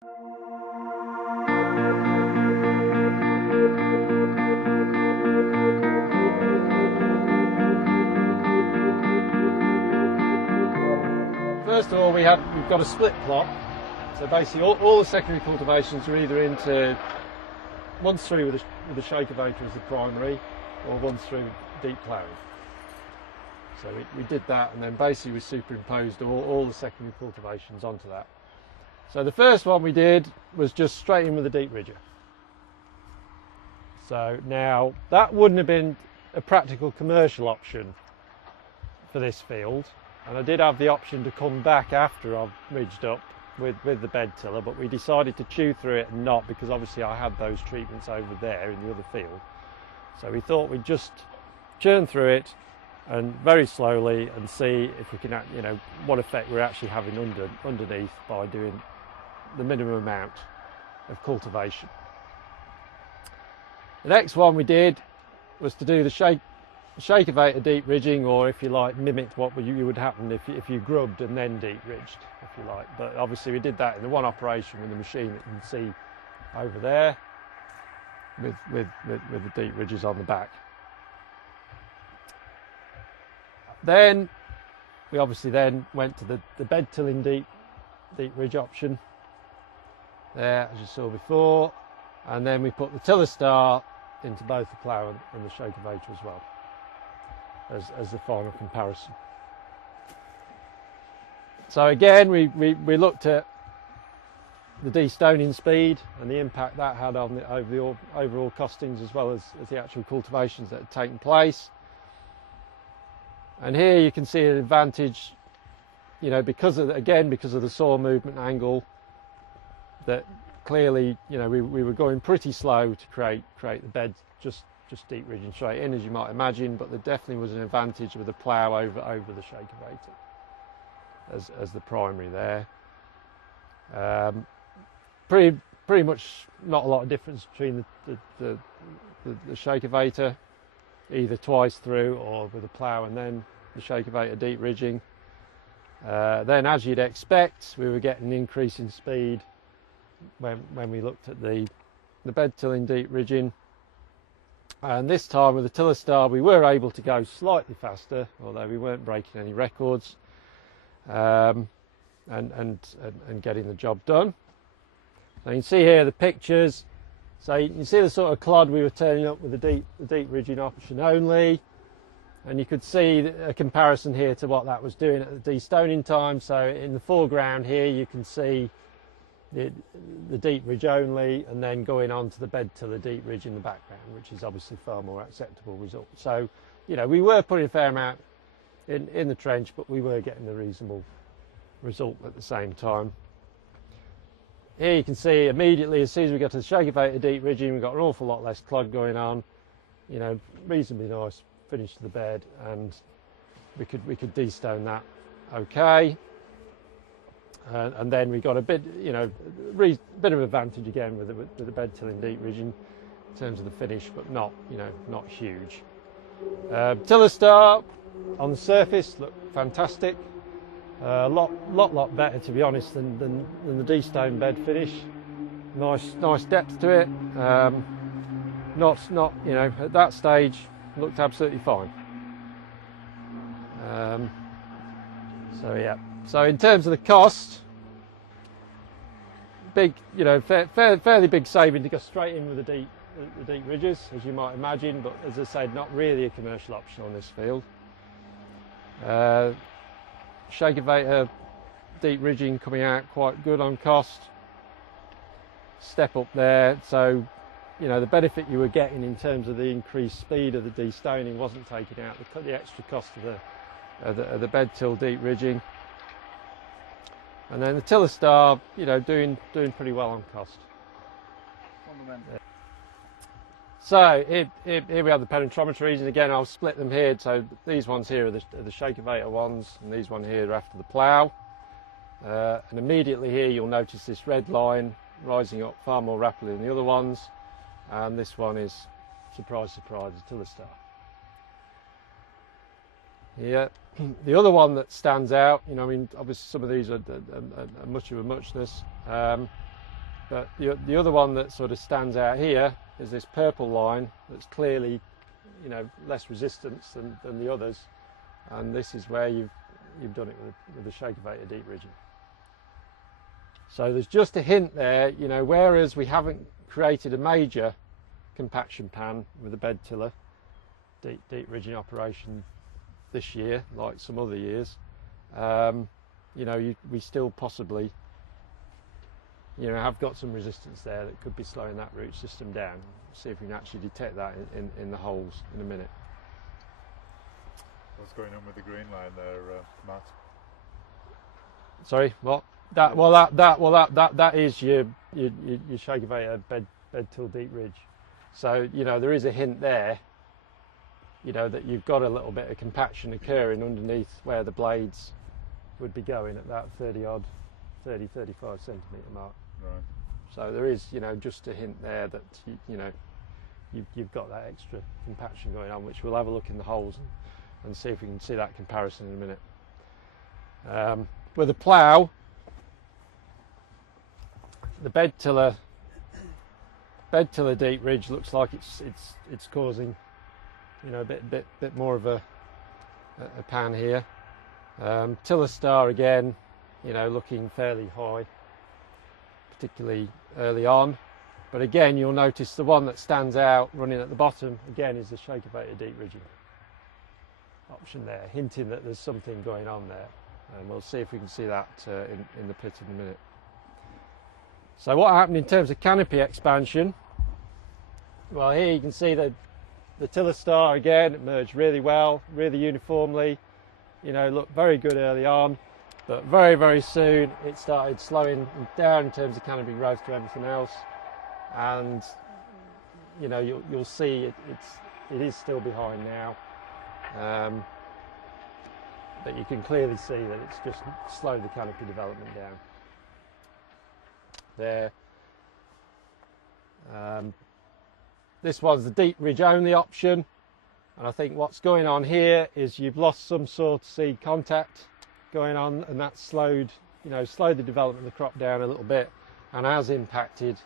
First of all, we've got a split plot, so basically all the secondary cultivations are either into one's through with the shakavator as the primary, or one's through deep ploughing. So we did that, and then basically we superimposed all the secondary cultivations onto that. So the first one we did was just straight in with a deep ridger. So now that wouldn't have been a practical commercial option for this field, and I did have the option to come back after I've ridged up with the bed tiller, but we decided to chew through it and not, because obviously I had those treatments over there in the other field. So we thought we'd just churn through it and very slowly and see if we can, you know, what effect we're actually having underneath by doing the minimum amount of cultivation. The next one we did was to do the shakavator deep ridging, or if you like, mimic what you would happen if you grubbed and then deep ridged, if you like. But obviously we did that in the one operation with the machine that you can see over there, with the deep ridges on the back. Then we obviously then went to the bed tilling deep ridge option there, as you saw before, and then we put the tiller star into both the plough and the shakavator as well as the final comparison. So again, we looked at the destoning speed and the impact that had on the overall costings, as well as the actual cultivations that had taken place. And here you can see an advantage, you know, because of the soil movement angle, that clearly, you know, we were going pretty slow to create the bed just deep ridging straight in, as you might imagine, but there definitely was an advantage with the plough over the shakavator as the primary there. Pretty much not a lot of difference between the shakavator, either twice through or with the plough and then the shakavator deep ridging. Then, as you'd expect, we were getting an increase in speed when we looked at the bed tilling deep ridging, and this time with the tiller star we were able to go slightly faster, although we weren't breaking any records, and getting the job done. So you can see here the pictures. So you can see the sort of clod we were turning up with the deep ridging option only, and you could see a comparison here to what that was doing at the destoning time. So in the foreground here you can see the deep ridge only, and then going on to the bed tiller deep ridge in the background, which is obviously far more acceptable result. So, you know, we were putting a fair amount in the trench, but we were getting the reasonable result at the same time. Here you can see immediately, as soon as we got to the shakavator deep ridging, we got an awful lot less clod going on. You know, reasonably nice finish to the bed, and we could destone that okay. And then we got a bit, you know, bit of advantage again with the bed tilling deep ridging in terms of the finish, but not, you know, not huge. Tiller star on the surface looked fantastic. A lot better, to be honest, than the destone bed finish. Nice depth to it. Not you know, at that stage looked absolutely fine. So yeah. So in terms of the cost, big, you know, fairly big saving to go straight in with the deep ridges, as you might imagine, but as I said, not really a commercial option on this field. Shakavator deep ridging coming out quite good on cost. Step up there, so you know the benefit you were getting in terms of the increased speed of the destoning wasn't taking out the extra cost of the bed till deep ridging. And then the tiller star, you know, doing pretty well on cost. So here we have the Penetrometers, and again I'll split them here. So these ones here are the shakavator ones, and these one here are after the plough. And immediately here you'll notice this red line rising up far more rapidly than the other ones, and this one is, surprise surprise, a tiller star. Yeah, the other one that stands out, you know, I mean, obviously some of these are much of a muchness. But the other one that sort of stands out here is this purple line that's clearly, you know, less resistance than the others, and this is where you've done it with the Shakavator deep ridging. So there's just a hint there, you know, whereas we haven't created a major compaction pan with a bed tiller deep ridging operation this year like some other years, you know, we still possibly, you know, have got some resistance there that could be slowing that root system down. See if we can actually detect that in the holes in a minute. What's going on with the green line there, Matt? Sorry, what? That is your Shakavator bed till deep ridge. So, you know, there is a hint there, you know, that you've got a little bit of compaction occurring underneath where the blades would be going at that 35 centimetre mark. Right. So there is, you know, just a hint there that, you know, you've got that extra compaction going on, which we'll have a look in the holes and see if we can see that comparison in a minute. With a plough, the bed tiller deep ridge looks like it's causing, you know, a bit more of a pan here. Tiller star again, you know, looking fairly high, particularly early on. But again, you'll notice the one that stands out running at the bottom again is the Shakavator deep ridging option there, hinting that there's something going on there. And we'll see if we can see that in the pit in a minute. So what happened in terms of canopy expansion? Well, here you can see the tiller star again, it merged really well, really uniformly. You know, looked very good early on, but very, very soon it started slowing down in terms of canopy growth to everything else. And, you know, you'll see it is still behind now. But you can clearly see that it's just slowed the canopy development down. There. This one's the deep ridge only option, and I think what's going on here is you've lost some sort of seed contact going on, and that's slowed the development of the crop down a little bit, and has impacted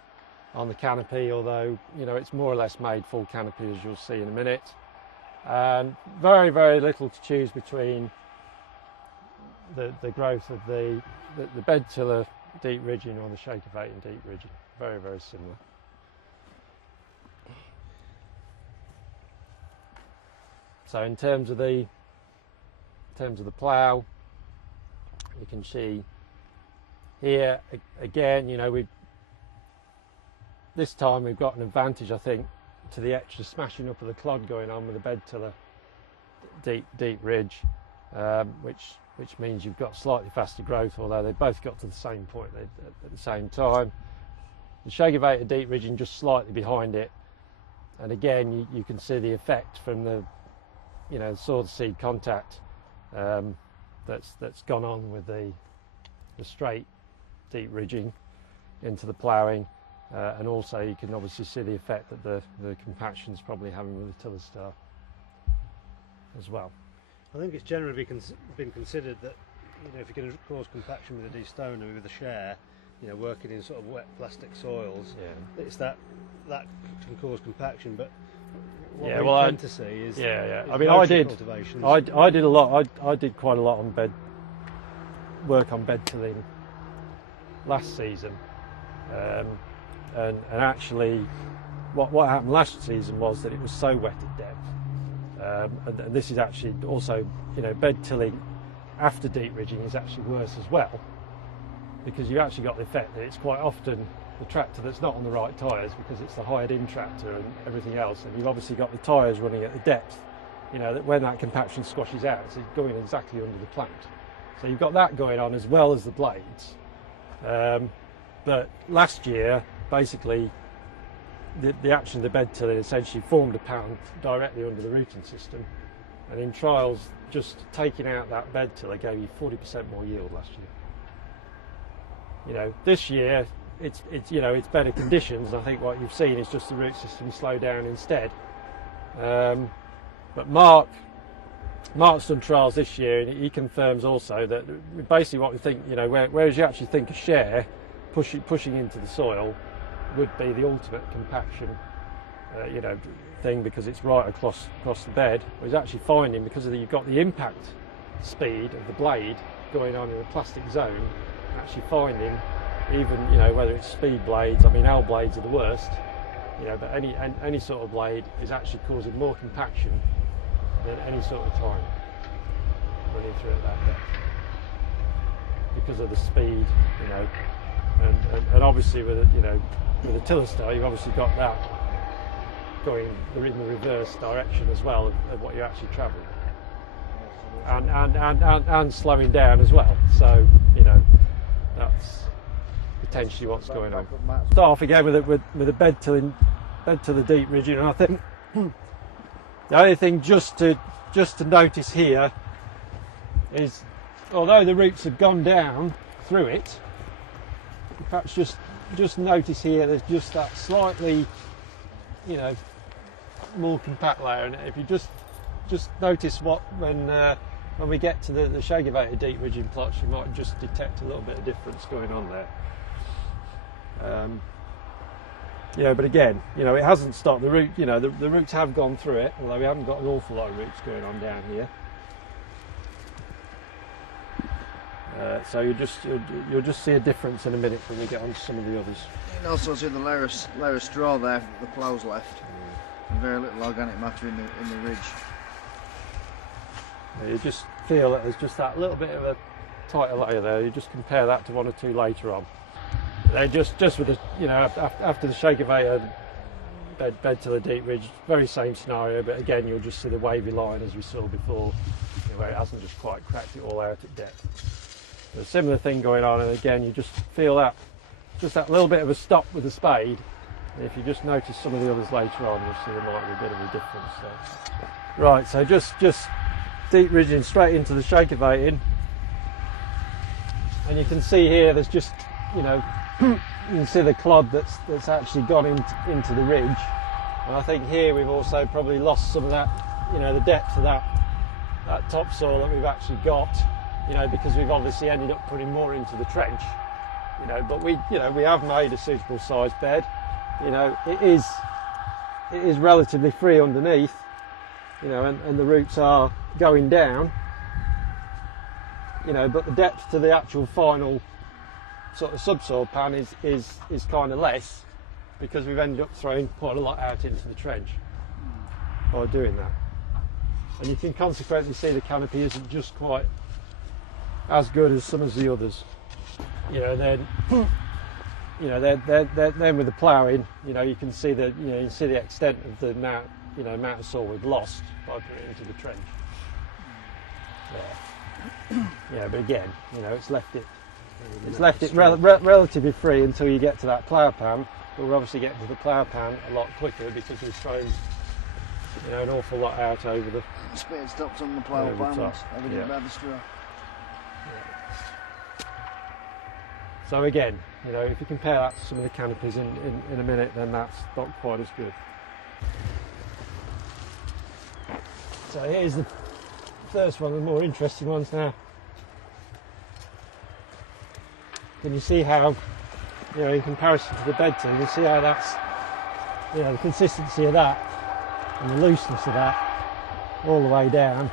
on the canopy, although, you know, it's more or less made full canopy, as you'll see in a minute. And very, very little to choose between the growth of the bed tiller deep ridging or the Shakavator deep ridging. Very, very similar. So in terms of the plough, you can see here again, you know, this time we've got an advantage, I think, to the extra smashing up of the clod going on with the bed tiller deep ridge, which means you've got slightly faster growth, although they both got to the same point at the same time. The Shakavator deep ridging just slightly behind it, and again you can see the effect from the, you know, sword seed contact that's gone on with the straight deep ridging into the ploughing, and also you can obviously see the effect that the compaction's probably having with the tiller star as well. I think it's generally been considered that, you know, if you're going to cause compaction with a de-stoner with a share, you know, working in sort of wet plastic soils, yeah, it's that can cause compaction. But what we tend to see is I mean, I did a lot. I did quite a lot on work on bed tilling last season, and actually, what happened last season was that it was so wet at depth. And this is actually also, you know, bed tilling after deep ridging is actually worse as well, because you actually got the effect that it's quite often the tractor that's not on the right tyres, because it's the hired in tractor and everything else, and you've obviously got the tyres running at the depth, you know, that when that compaction squashes out, it's going exactly under the plant. So you've got that going on as well as the blades. But last year, basically, the action of the bed tilling essentially formed a pan directly under the rooting system, and in trials just taking out that bed tiller gave you 40% more yield last year. You know, this year it's you know, it's better conditions, and I think what you've seen is just the root system slow down instead. But Mark's done trials this year, and he confirms also that basically what we think, you know, whereas you actually think a share pushing into the soil would be the ultimate compaction, you know, thing, because it's right across the bed. But it's actually finding, because you've got the impact speed of the blade going on in the plastic zone, actually finding, even, you know, whether it's speed blades, I mean L blades are the worst, you know, but any sort of blade is actually causing more compaction than any sort of time running through at that depth, because of the speed, you know, and obviously with a, you know, with a tiller star, you've obviously got that going in the reverse direction as well of what you're actually travelling, and slowing down as well. So, you know, that's potentially what's going on. Start off again with a bed to the deep ridging, and I think the only thing just to notice here is, although the roots have gone down through it, perhaps just notice here there's just that slightly, you know, more compact layer, and if you just notice when we get to the shagavated deep ridging plots, you might just detect a little bit of difference going on there. Yeah, but again, you know, it hasn't stopped the root. You know, the roots have gone through it, although we haven't got an awful lot of roots going on down here. So you'll just see a difference in a minute when we get on to some of the others. You can also see the layer of straw there that the plough's left, and very little organic matter in the ridge. Yeah, you just feel that there's just that little bit of a tighter layer there. You just compare that to one or two later on. Then just with the, you know, after the shagavator bed to the deep ridge, very same scenario, but again you'll just see the wavy line as we saw before, you know, where it hasn't just quite cracked it all out at depth. A similar thing going on, and again you just feel that, just that little bit of a stop with the spade. And if you just notice some of the others later on, you'll see there might be a bit of a difference there. Right, so just deep ridging straight into the shagavating, and you can see here there's just, you know, you can see the clod that's actually gone into the ridge, and I think here we've also probably lost some of that, you know, the depth of that topsoil that we've actually got, you know, because we've obviously ended up putting more into the trench, you know, but we have made a suitable sized bed, you know, it is relatively free underneath, you know, and the roots are going down, you know, but the depth to the actual final sort of subsoil pan is kind of less, because we've ended up throwing quite a lot out into the trench by doing that. And you can consequently see the canopy isn't just quite as good as some of the others, you know. Then you know, then with the ploughing, you know, you can see the, you know, you see the extent of the amount, you know, amount of soil we've lost by putting it into the trench. Yeah, but again, you know, it's left it relatively free until you get to that plough pan. But we're obviously getting to the plough pan a lot quicker because we've thrown, you know, an awful lot out over the spade stops on the plough pans, everything about the straw. So again, you know, if you compare that to some of the canopies in a minute, then that's not quite as good. So here's the first one of the more interesting ones now. Can you see how, you know, in comparison to the bed tin, you see how that's, you know, the consistency of that and the looseness of that all the way down.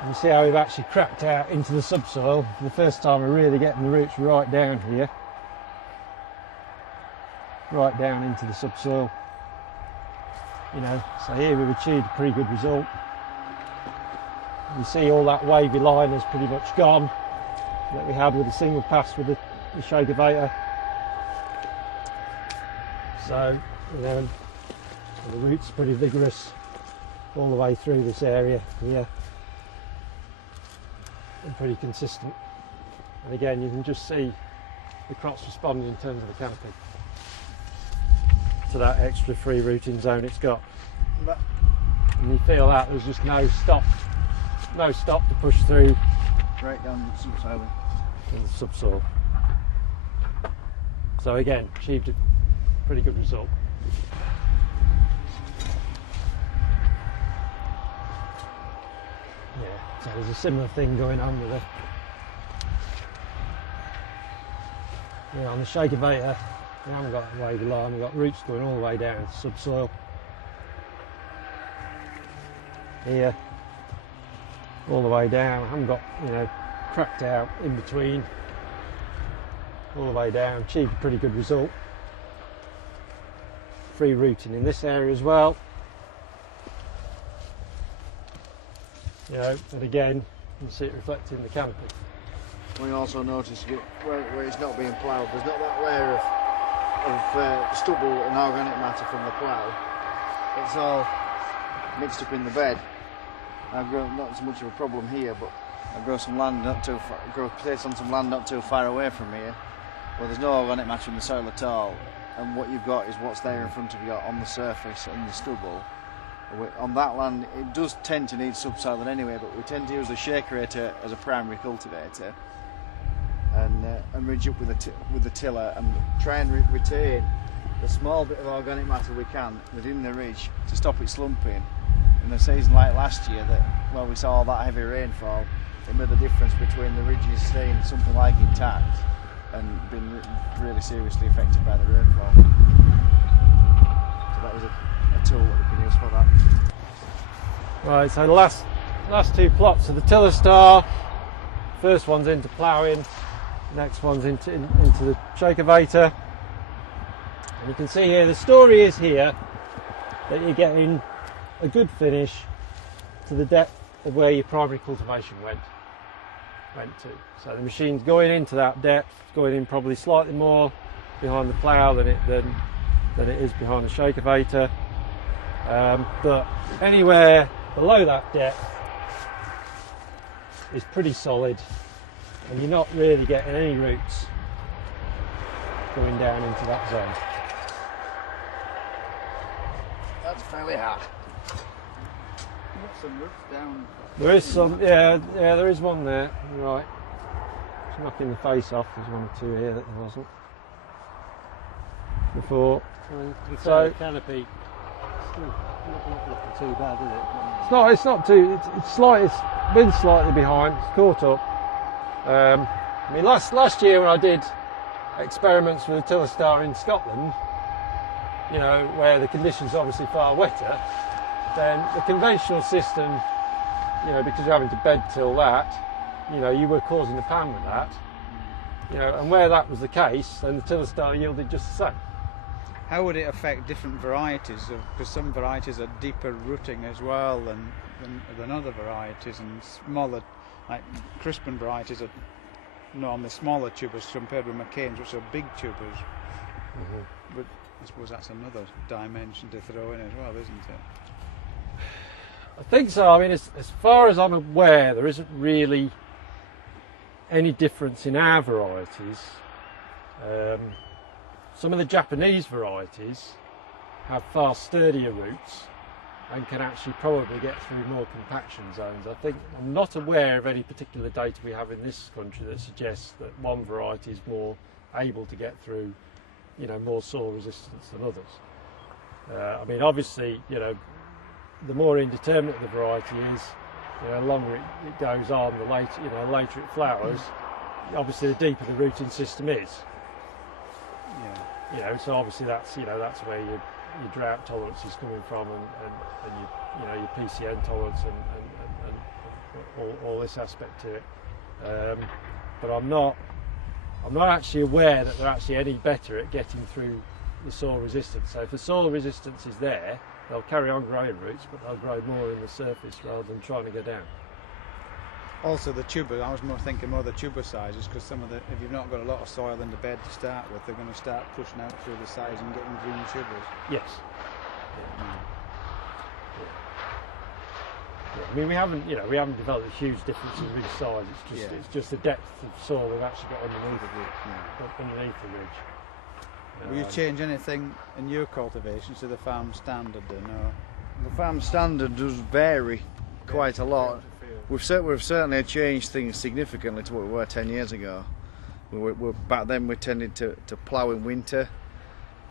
And you see how we've actually cracked out into the subsoil. For the first time we're really getting the roots right down here. Right down into the subsoil. You know, so here we've achieved a pretty good result. You see all that wavy line has pretty much gone that we had with the single pass with the shagavator. So, you know, the roots are pretty vigorous all the way through this area here, and pretty consistent. And again, you can just see the crops responding in terms of the canopy to that extra free rooting zone it's got. And you feel that there's just no stop to push through Right down the subsoil. in the subsoil. So again, achieved a pretty good result. Yeah, so there's a similar thing going on with On the shakavator, we haven't got it way below, we've got roots going all the way down to subsoil. Here, all the way down, I haven't got, cracked out in between, all the way down, achieved a pretty good result. Free rooting in this area as well. And again, you can see it reflecting the canopy. We also notice where it's not being ploughed, there's not that layer of stubble and organic matter from the plough. It's all mixed up in the bed. I've grown not so much of a problem here, but I grow some land grow potatoes on some land not too far away from here, where there's no organic matter in the soil at all, and what you've got is what's there in front of you on the surface in the stubble. On that land, it does tend to need subsoil anyway, but we tend to use the shakerator as a primary cultivator, and ridge up with the tiller and try and retain the small bit of organic matter we can within the ridge to stop it slumping. In a season like last year, where we saw all that heavy rainfall, it made a difference between the ridges staying something like intact and being really seriously affected by the rainfall. So that was a tool that we can use for that. Right, so the last two plots of the tiller star. First one's into ploughing, next one's into the shakavator. And you can see here, the story is here that you're getting a good finish to the depth of where your primary cultivation went to. So the machine's going into that depth, going in probably slightly more behind the plough than it is behind the shakavator. But anywhere below that depth is pretty solid, and you're not really getting any roots going down into that zone. That's fairly hard. Got some roots down. There is some, yeah, there is one there. Right, it's knocking the face off. There's one or two here that there wasn't before. So the canopy, not looking too bad, is it? It's not too. It's been slightly behind. It's caught up. I mean, last year when I did experiments with the tiller star in Scotland, where the conditions are obviously far wetter, then the conventional system, because you're having to bed till that, you were causing a pan with that, and where that was the case, then the tiller star yielded just the same. How would it affect different varieties? Because some varieties are deeper rooting as well than other varieties, and smaller, like Crispin varieties are normally smaller tubers compared with McCain's, which are big tubers. Mm-hmm. But I suppose that's another dimension to throw in as well, isn't it? I think so. I mean, as far as I'm aware, there isn't really any difference in our varieties. Some of the Japanese varieties have far sturdier roots and can actually probably get through more compaction zones. I'm not aware of any particular data we have in this country that suggests that one variety is more able to get through, more soil resistance than others. I mean, obviously, the more indeterminate the variety is, the longer it goes on, the later it flowers. Obviously, the deeper the rooting system is. So obviously that's where your drought tolerance is coming from, and your PCN tolerance and all this aspect to it. But I'm not actually aware that they're actually any better at getting through the soil resistance. So if the soil resistance is there, they'll carry on growing roots, but they'll grow more in the surface rather than trying to go down. Also the tuber, I was thinking more the tuber sizes, because if you've not got a lot of soil in the bed to start with, they're going to start pushing out through the sides and getting green tubers. Yes. I mean, we haven't developed a huge difference in ridge size. It's just the depth of soil we've actually got underneath the ridge. Will you change anything in your cultivations to the farm standard then? Or? The farm standard does vary quite a lot. We've certainly changed things significantly to what we were 10 years ago. Back then we tended to plough in winter,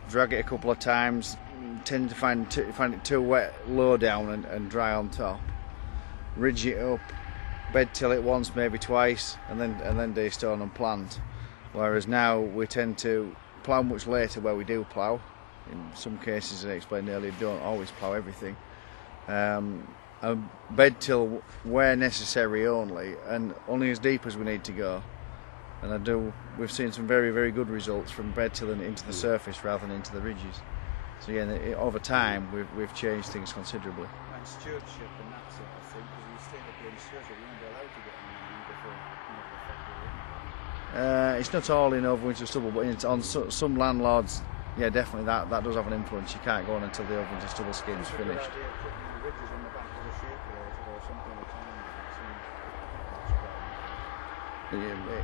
drag it a couple of times, tended to find it too wet low down and dry on top, ridge it up, bed till it once, maybe twice, and then de-stone and plant. Whereas now we tend to plough much later where we do plough. In some cases, as I explained earlier, don't always plough everything. A bed till where necessary only, and only as deep as we need to go. And we've seen some very, very good results from bed till and into the surface rather than into the ridges. So yeah, over time we've changed things considerably. And stewardship and that sort of thing, because you stay up in stewardship, you won't be allowed to get on land before February. It's not all in overwinter stubble, but on some landlords, yeah, definitely that does have an influence. You can't go on until the overwinter stubble skin's finished.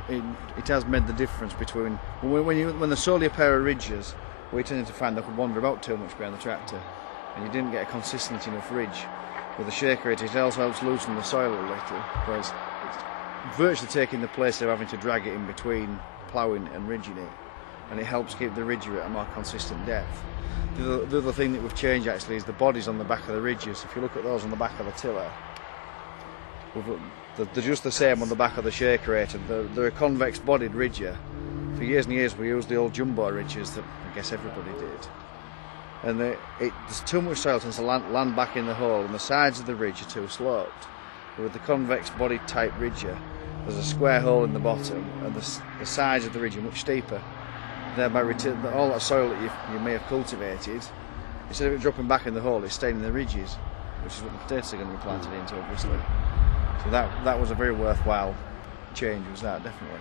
It has made the difference between when there's solely a pair of ridges, we tended to find they could wander about too much behind the tractor, and you didn't get a consistent enough ridge. With the shaker it also helps loosen the soil a little, because it's virtually taking the place of having to drag it in between ploughing and ridging it, and it helps keep the ridger at a more consistent depth. The other thing that we've changed actually is the bodies on the back of the ridges. If you look at those on the back of the tiller, they're just the same on the back of the shaker. They're a convex bodied ridger. For years and years we used the old jumbo ridges that I guess everybody did. And there's too much soil tends to land back in the hole, and the sides of the ridge are too sloped. But with the convex bodied type ridger, there's a square hole in the bottom, and the sides of the ridge are much steeper. Thereby all that soil that you may have cultivated, instead of it dropping back in the hole, it's staying in the ridges, which is what the potatoes are going to be planted into, obviously. So that was a very worthwhile change, was that, definitely.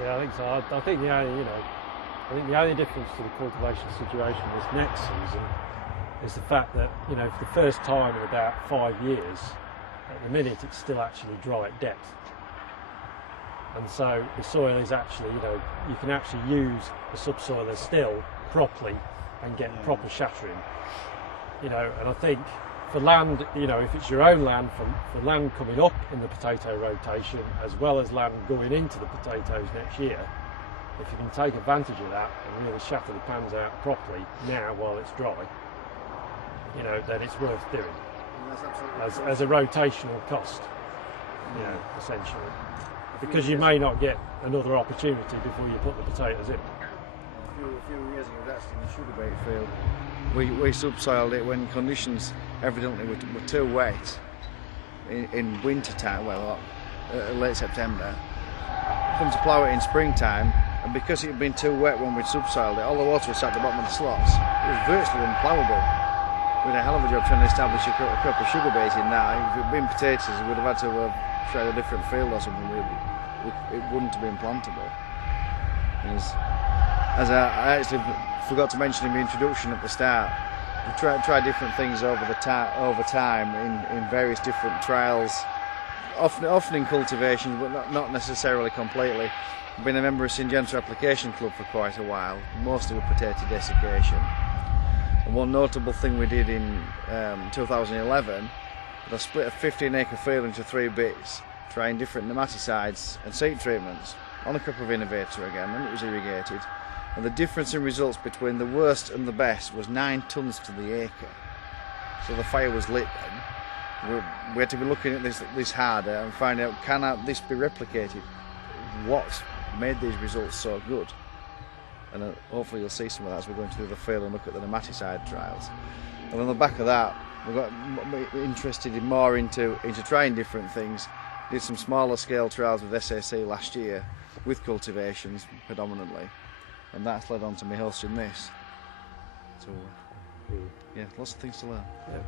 Yeah, I think so. I think the only difference to the cultivation situation this next season is the fact that, for the first time in about 5 years, at the minute it's still actually dry at depth. And so the soil is actually, you can actually use the subsoil as still properly and get proper shattering. And I think for land, if it's your own land, for land coming up in the potato rotation, as well as land going into the potatoes next year, if you can take advantage of that and really shatter the pans out properly now while it's dry, then it's worth doing as a rotational cost, essentially. Because you may not get another opportunity before you put the potatoes in. A few years ago, actually in the sugar beet field, we subsoiled it when conditions evidently were too wet in winter time, late September. Come to plough it in springtime, and because it had been too wet when we'd subsoiled it, all the water was at the bottom of the slots. It was virtually unploughable. We had a hell of a job trying to establish a crop of sugar beet in that. If it had been potatoes, we would have had to have tried a different field or something. It wouldn't have been plantable. As I actually forgot to mention in the introduction at the start, we've tried different things over time in various different trials, often in cultivations, but not necessarily completely. I've been a member of Syngenta Application Club for quite a while, mostly with potato desiccation. And one notable thing we did in 2011 was I split a 15-acre field into 3 bits, trying different nematicides and seed treatments on a crop of innovator again, and it was irrigated. And the difference in results between the worst and the best was 9 tonnes to the acre. So the fire was lit then. We had to be looking at this harder and find out, can this be replicated? What's made these results so good? And hopefully you'll see some of that as we're going through the field and look at the nematicide trials. And on the back of that, we got interested more into trying different things. Did some smaller scale trials with SAC last year, with cultivations predominantly, and that's led on to me hosting this. So yeah, lots of things to learn. Yeah.